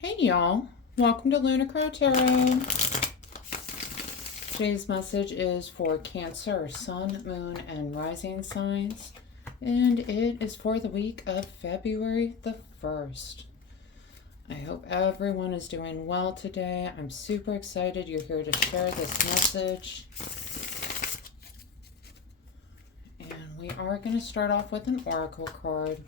Hey y'all, welcome to Lunar Tarot. Today's message is for Cancer, Sun, Moon, and Rising signs, and it is for the week of February the 1st. I hope everyone is doing well today. I'm super excited you're here to share this message. And we are going to start off with an oracle card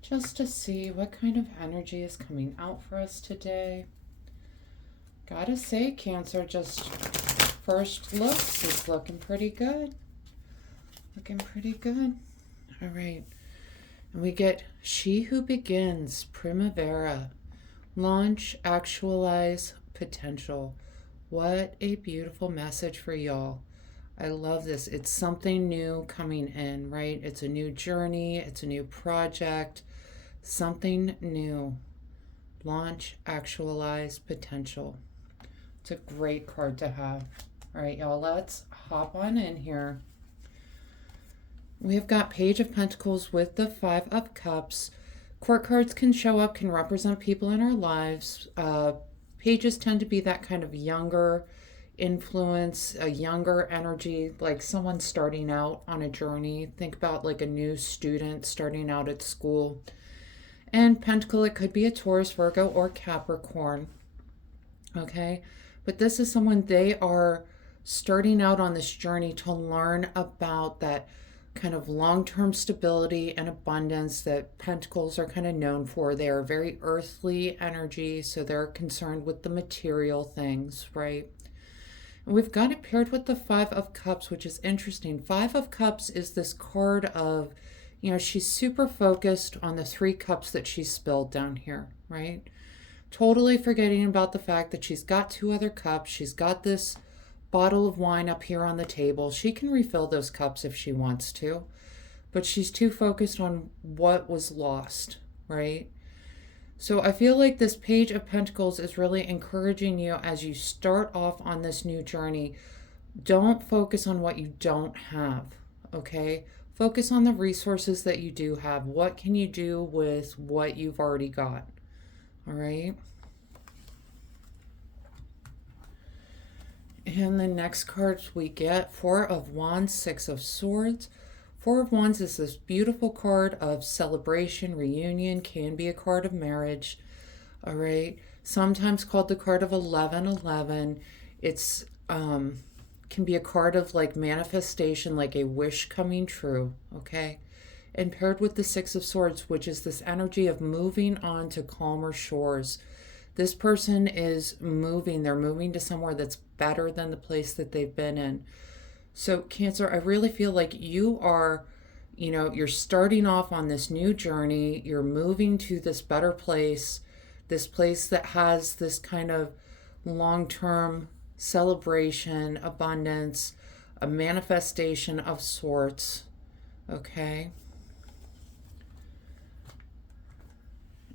just to see what kind of energy is coming out for us today. Gotta say, Cancer, just first looks is looking pretty good. Looking pretty good. All right. And we get She Who Begins, Primavera. Launch, actualize, potential. What a beautiful message for y'all. I love this. It's something new coming in, right? It's a new journey. It's a new project. Something new. Launch, actualize, potential. It's a great card to have. All right, y'all, let's hop on in here. We've got Page of Pentacles with the Five of Cups. Court cards can show up, can represent people in our lives. Pages tend to be that kind of younger influence, a younger energy, like someone starting out on a journey. Think about like a new student starting out at school. And Pentacle, it could be a Taurus, Virgo, or Capricorn. Okay? But this is someone, they are starting out on this journey to learn about that kind of long-term stability and abundance that Pentacles are kind of known for. They are very earthly energy, so they're concerned with the material things, right? And we've got it paired with the Five of Cups, which is interesting. Five of Cups is this card of, she's super focused on the 3 cups that she spilled down here, right? Totally forgetting about the fact that she's got 2 other cups. She's got this bottle of wine up here on the table. She can refill those cups if she wants to, but she's too focused on what was lost, right? So I feel like this Page of Pentacles is really encouraging you as you start off on this new journey. Don't focus on what you don't have, okay? Focus on the resources that you do have. What can you do with what you've already got? All right. And the next cards we get, Four of Wands, Six of Swords. Four of Wands is this beautiful card of celebration, reunion, can be a card of marriage. All right. Sometimes called the card of 1111. It's can be a card of like manifestation, like a wish coming true, okay? And paired with the Six of Swords, which is this energy of moving on to calmer shores. This person is moving. They're moving to somewhere that's better than the place that they've been in. So Cancer, I really feel like you are, you're starting off on this new journey. You're moving to this better place, this place that has this kind of long-term celebration, abundance, a manifestation of sorts, okay?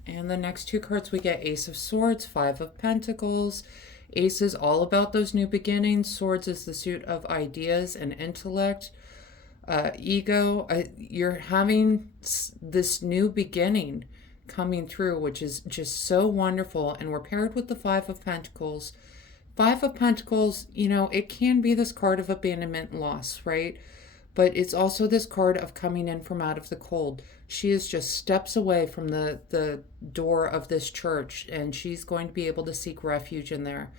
And the next 2 cards we get Ace of Swords, Five of Pentacles. Ace is all about those new beginnings. Swords is the suit of ideas and intellect. Ego, you're having this new beginning coming through, which is just so wonderful. And we're paired with the Five of Pentacles. Five of Pentacles, it can be this card of abandonment and loss, right? But it's also this card of coming in from out of the cold. She is just steps away from the door of this church, and she's going to be able to seek refuge in there.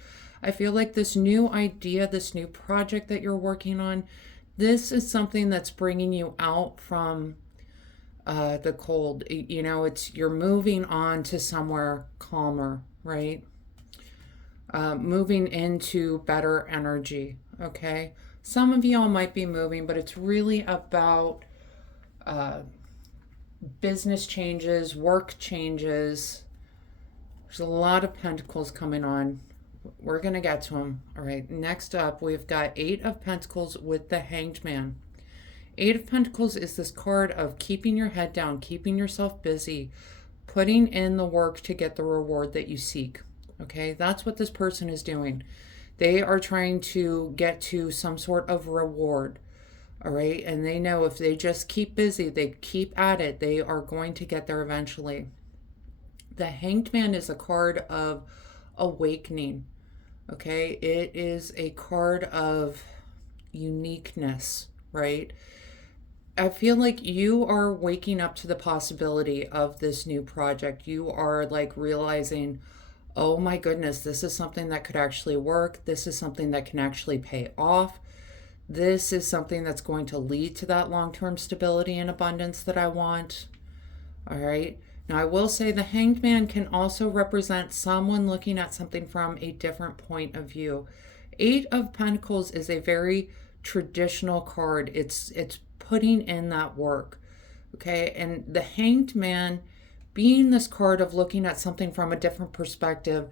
I feel like this new idea, this new project that you're working on, this is something that's bringing you out from the cold. You're moving on to somewhere calmer, right? Moving into better energy, okay? Some of y'all might be moving, but it's really about business changes, work changes. There's a lot of pentacles coming on. We're going to get to them. All right, next up, we've got Eight of Pentacles with the Hanged Man. Eight of Pentacles is this card of keeping your head down, keeping yourself busy, putting in the work to get the reward that you seek. Okay, that's what this person is doing. They are trying to get to some sort of reward. All right, and they know if they just keep busy, they keep at it, they are going to get there eventually. The Hanged Man is a card of awakening. Okay, it is a card of uniqueness, right? I feel like you are waking up to the possibility of this new project. You are like realizing, oh my goodness, this is something that could actually work. This is something that can actually pay off. This is something that's going to lead to that long term stability and abundance that I want. All right. Now, I will say the Hanged Man can also represent someone looking at something from a different point of view. Eight of Pentacles is a very traditional card. It's putting in that work. Okay. And the Hanged Man, being this card of looking at something from a different perspective,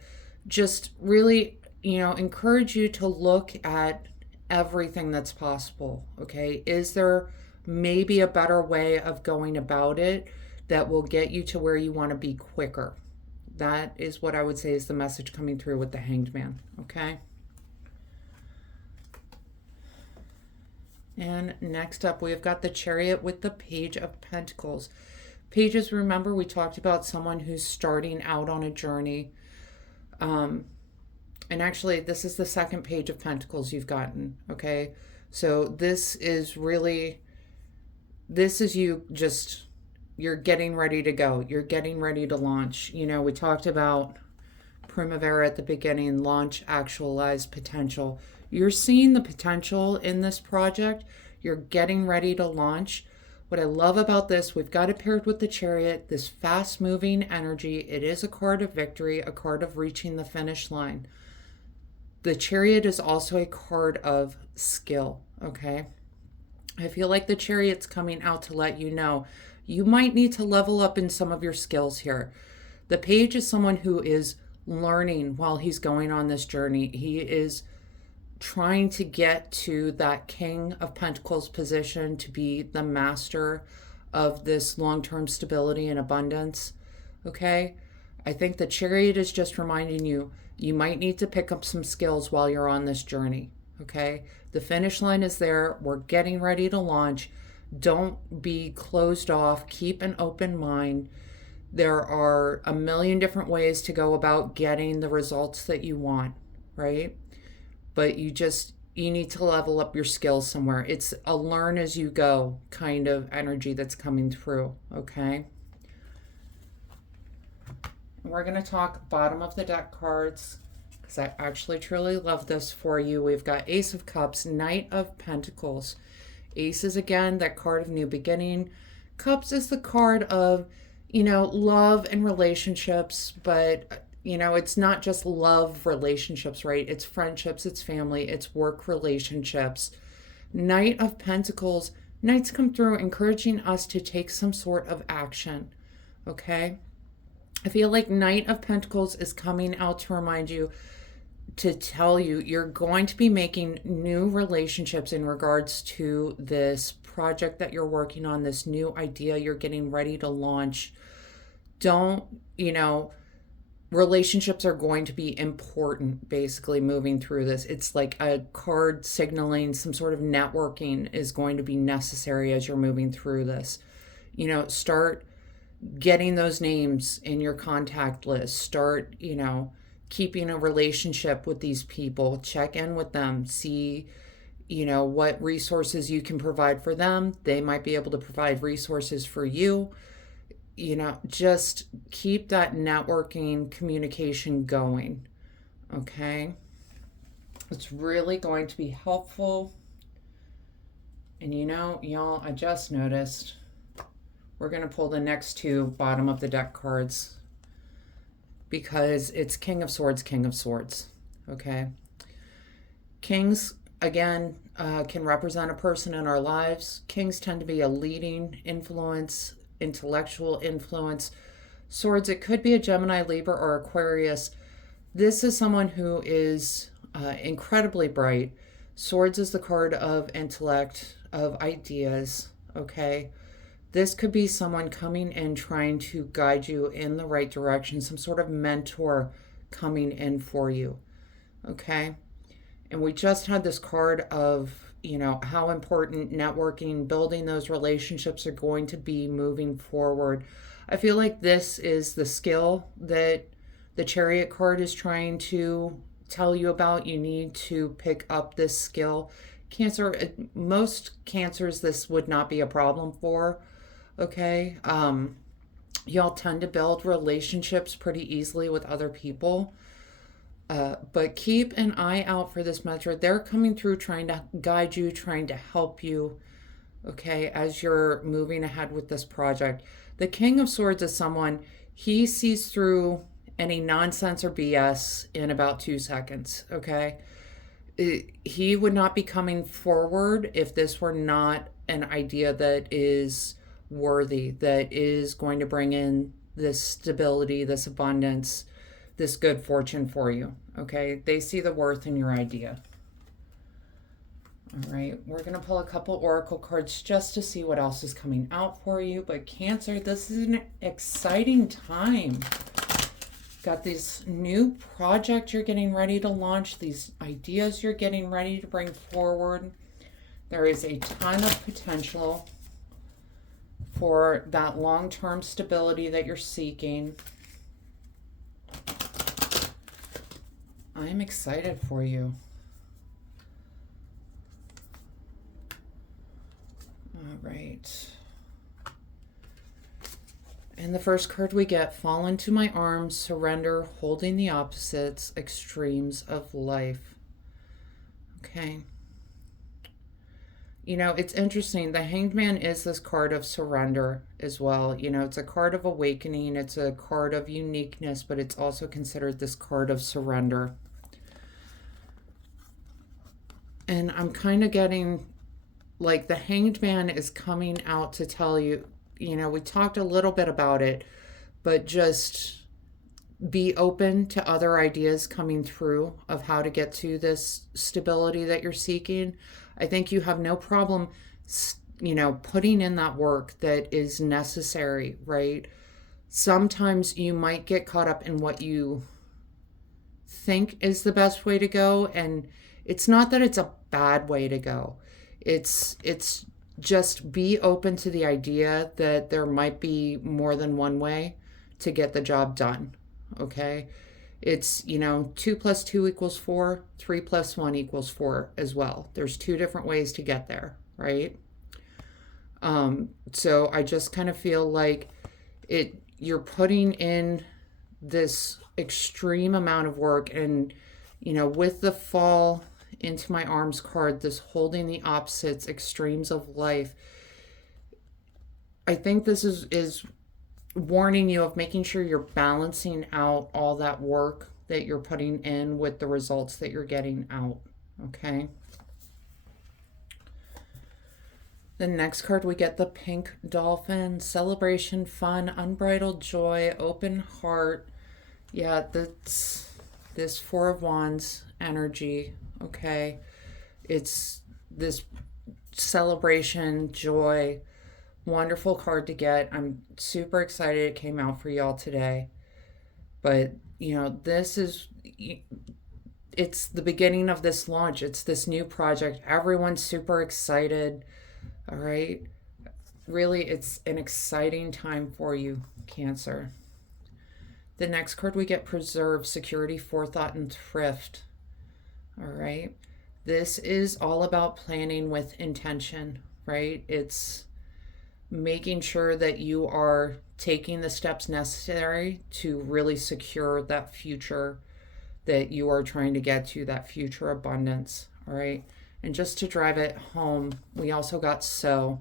just really, encourage you to look at everything that's possible. Okay. Is there maybe a better way of going about it that will get you to where you want to be quicker? That is what I would say is the message coming through with the Hanged Man. Okay. And next up, we've got the Chariot with the Page of Pentacles. Pages, remember, we talked about someone who's starting out on a journey. And actually, this is the second Page of Pentacles you've gotten, okay? So this is you just, you're getting ready to go. You're getting ready to launch. We talked about Primavera at the beginning, launch, actualize, potential. You're seeing the potential in this project. You're getting ready to launch. What I love about this, we've got it paired with the Chariot, this fast-moving energy. It is a card of victory, a card of reaching the finish line. The Chariot is also a card of skill, okay? I feel like the Chariot's coming out to let you know you might need to level up in some of your skills here. The Page is someone who is learning while he's going on this journey. He is trying to get to that King of Pentacles position, to be the master of this long-term stability and abundance. Okay? I think the Chariot is just reminding you, you might need to pick up some skills while you're on this journey. Okay? The finish line is there. We're getting ready to launch. Don't be closed off. Keep an open mind. There are a million different ways to go about getting the results that you want, right? But you need to level up your skills somewhere. It's a learn as you go kind of energy that's coming through, okay? We're going to talk bottom of the deck cards because I actually truly love this for you. We've got Ace of Cups, Knight of Pentacles. Ace is, again, that card of new beginning. Cups is the card of, love and relationships, but it's not just love relationships, right? It's friendships, it's family, it's work relationships. Knight of Pentacles, Knights come through encouraging us to take some sort of action, okay? I feel like Knight of Pentacles is coming out to remind you, to tell you, you're going to be making new relationships in regards to this project that you're working on, this new idea you're getting ready to launch. Relationships are going to be important, basically, moving through this. It's like a card signaling some sort of networking is going to be necessary as you're moving through this. Start getting those names in your contact list. Start, keeping a relationship with these people. Check in with them. See, what resources you can provide for them. They might be able to provide resources for you. Just keep that networking communication going, okay? It's really going to be helpful. And y'all, I just noticed we're going to pull the next two bottom of the deck cards because it's King of Swords, King of Swords, okay? Kings, again, can represent a person in our lives. Kings tend to be a leading influence, intellectual influence. Swords, it could be a Gemini, Libra, or Aquarius. This is someone who is incredibly bright. Swords is the card of intellect, of ideas, okay? This could be someone coming in trying to guide you in the right direction, some sort of mentor coming in for you, okay? And we just had this card of how important networking, building those relationships are going to be moving forward. I feel like this is the skill that the Chariot card is trying to tell you about. You need to pick up this skill. Cancer, most cancers, this would not be a problem for, okay? Y'all tend to build relationships pretty easily with other people. But keep an eye out for this message. They're coming through trying to guide you, trying to help you, okay, as you're moving ahead with this project. The King of Swords is someone, he sees through any nonsense or BS in about 2 seconds, okay? He would not be coming forward if this were not an idea that is worthy, that is going to bring in this stability, this abundance, this good fortune for you, okay? They see the worth in your idea. All right, we're going to pull a couple oracle cards just to see what else is coming out for you. But Cancer, this is an exciting time. Got this new project you're getting ready to launch, these ideas you're getting ready to bring forward. There is a ton of potential for that long-term stability that you're seeking. I'm excited for you. All right. And the first card we get, fall into my arms, surrender, holding the opposites, extremes of life. Okay. You know, it's interesting. The Hanged Man is this card of surrender as well. You know, it's a card of awakening. It's a card of uniqueness, but it's also considered this card of surrender. And I'm kind of getting like the Hanged Man is coming out to tell you, you know, we talked a little bit about it, but just be open to other ideas coming through of how to get to this stability that you're seeking. I think you have no problem, you know, putting in that work that is necessary, right? Sometimes you might get caught up in what you think is the best way to go, and it's not that it's a bad way to go. It's just be open to the idea that there might be more than one way to get the job done, okay? It's, you know, 2 + 2 = 4, 3 + 1 = 4 as well. There's 2 different ways to get there, right? So I just kind of feel like you're putting in this extreme amount of work, and, you know, with the fall into my arms card, this holding the opposites, extremes of life, I think this is warning you of making sure you're balancing out all that work that you're putting in with the results that you're getting out, okay? The next card, we get the Pink Dolphin, celebration, fun, unbridled joy, open heart. Yeah, that's this 4 of Wands energy, okay? It's this celebration, joy, wonderful card to get. I'm super excited it came out for y'all today. But, you know, it's the beginning of this launch. It's this new project. Everyone's super excited, all right? Really, it's an exciting time for you, Cancer. The next card we get, preserve, security, forethought, and thrift. All right. This is all about planning with intention, right? It's making sure that you are taking the steps necessary to really secure that future that you are trying to get to, that future abundance. All right. And just to drive it home, we also got sow,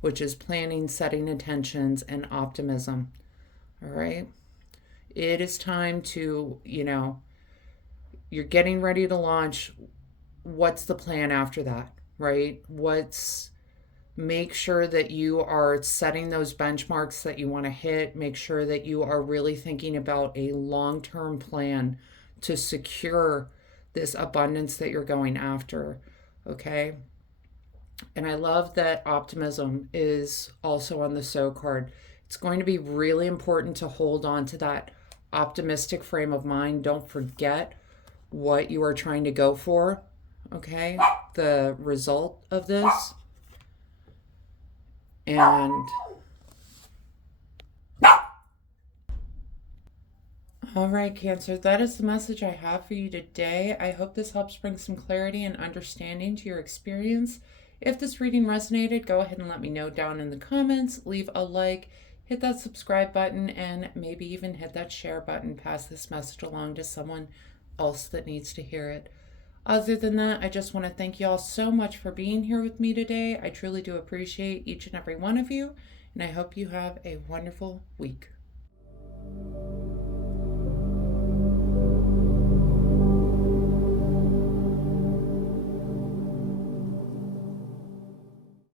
which is planning, setting intentions, and optimism. All right. It is time to, you know, you're getting ready to launch. What's the plan after that, right? Make sure that you are setting those benchmarks that you want to hit. Make sure that you are really thinking about a long-term plan to secure this abundance that you're going after, okay? And I love that optimism is also on the sow card. It's going to be really important to hold on to that optimistic frame of mind. Don't forget what you are trying to go for, okay? The result of this. And All right, Cancer, that is the message I have for you today. I hope this helps bring some clarity and understanding to your experience. If this reading resonated, go ahead and let me know down in the comments. Leave a like, hit that subscribe button, and maybe even hit that share button. Pass this message along to someone else that needs to hear it. Other than that, I just want to thank you all so much for being here with me today. I truly do appreciate each and every one of you, and I hope you have a wonderful week.